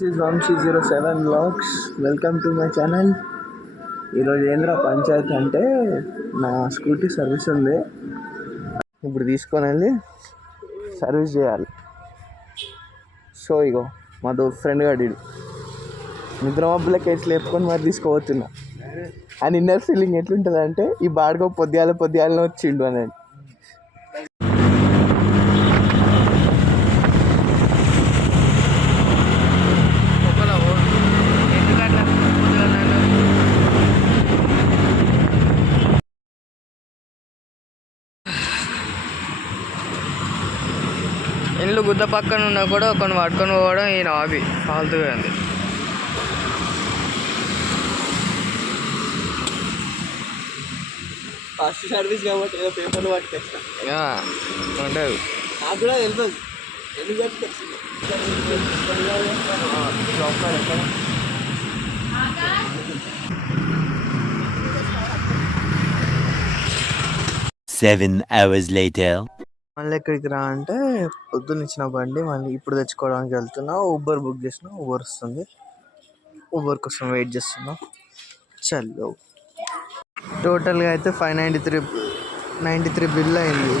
This is 1307 vlogs. Welcome to my channel. ఈరోజు ఏంద్రా పంచాయతీ అంటే నా స్కూటీ సర్వీస్ ఉంది. ఇప్పుడు తీసుకొని వెళ్ళి సర్వీస్ చేయాలి. సో ఇగో మా ఫ్రెండ్ గాడు నిద్ర మబ్బులకి ఎట్లా లేపుకొని మరి తీసుకోవచ్చున్నా. అండ్ ఇన్నర్ ఫీలింగ్ ఎట్లుంటుంది అంటే ఈ బాడుగో పొద్దుగాలనే వచ్చిండు అని. ఇల్లు గుద్ద పక్కన ఉన్నా కూడా కొన్ని పట్టుకొని పోవడం ఈయన హాబీ ఫాల్తుగా ఉంది. ఫస్ట్ సర్వీస్ కాబట్టి ఏదో పేపర్లు పట్టుకొచ్చా ఉండదు. నాకు కూడా తెలియదు ఎందుకు పట్టుకొచ్చింది. 7 hours later. మళ్ళీ ఎక్కడికి రా అంటే పొద్దున్న ఇచ్చిన బండి మళ్ళీ ఇప్పుడు తెచ్చుకోవడానికి వెళ్తున్నా. ఊబర్ బుక్ చేసిన, ఊబర్ వస్తుంది. ఊబర్ కోసం వెయిట్ చేస్తున్నా. చల్లో టోటల్గా అయితే 593 బిల్ అయింది.